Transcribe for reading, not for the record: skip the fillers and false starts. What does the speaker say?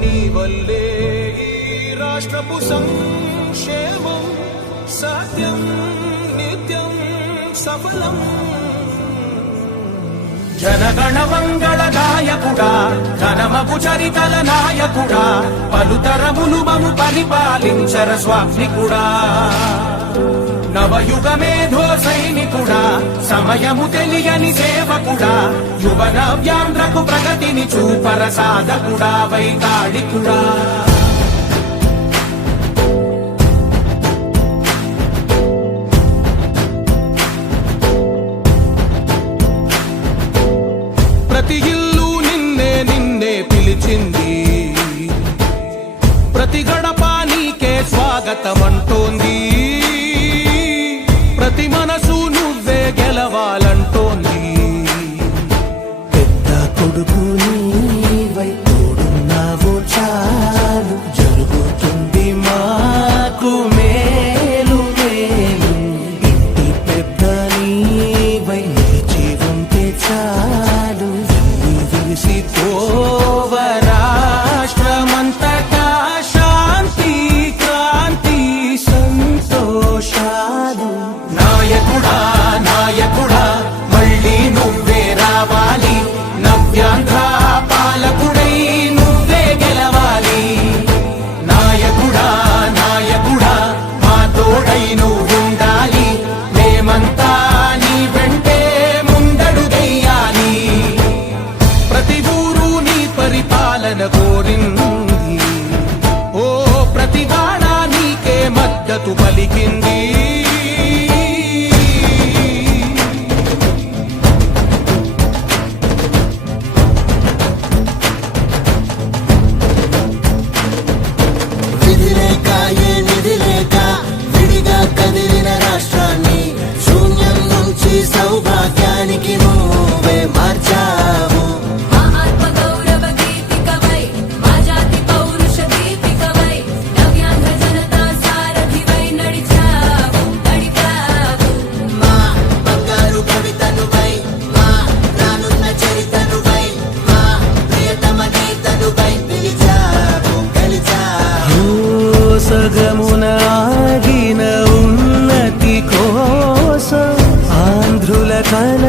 నీ వల్లే ఈ రాష్ట్రపు సంక్షేమం సత్యం నిత్యం సఫలం. జనగణ మంగళ నాయకుడా, ఘనమగు చరితల నాయకుడా, పలుతరములు మము పరిపాలించర స్వామికుడా. నవయుగ మేధో సైనికుడా, సమయము తెలియని సేవకుడా, యువ నవ్యాంధ్రకు ప్రగతిని చూపర సాధకుడా, వైతాళికుడా. ప్రతి ఇల్లు నిన్నే నిన్నే పిలిచింది, ప్రతి గడప నీకే స్వాగతమంటోంది, ప్రతి మనసు నువ్వే గెలవాలంటోంది. పెద్ద కొడుకు నీవై తోడున్నావు చాలు, జరుగుతుంది మాకు మేలు మేలు. ఇంటి పెద్ద నీవై నిలిచి ఉంటే చాలు, విలిసి పోవ రాష్ట్రమంతటా శాంతి క్రాంతి సంతోషాలు. నాయకుడా నాయకుడా మళ్ళీ నువ్వే రావాలి, నవ్యాంధ్ర పాలకుడై నువ్వే గెలవాలి. నాయకుడా నాయకుడా మా తోడై నువ్వుండాలి, మేమంతా నీ వెంటే ముందడుగెయ్యాలి. ప్రతి ఊరు నీ పరిపాలన కోరింది, ఓ ప్రతి వాడ నీకే మద్దతు పలికింది. విధిలేక ఏ నిధిలేక విడిగా కదిలిన రాష్ట్రాన్ని శూన్యం నుంచి సౌభాగ్యానికి నువ్వే మార్చావు. మా ఆత్మ గౌరవ గీతికవై, మా జాతి పౌరుష దీపికవై, నవ్యాంధ్ర జనతా సారథివై నడిచావు నడిపావు. మా బంగారు కవితనువై, మా రానున్న చరితనువై, మా ప్రియతమ గీతనువై పిలిచావు గెలిచావు. సగమున ఆగిన ఉన్నతి కోసం ఆంధ్రుల కల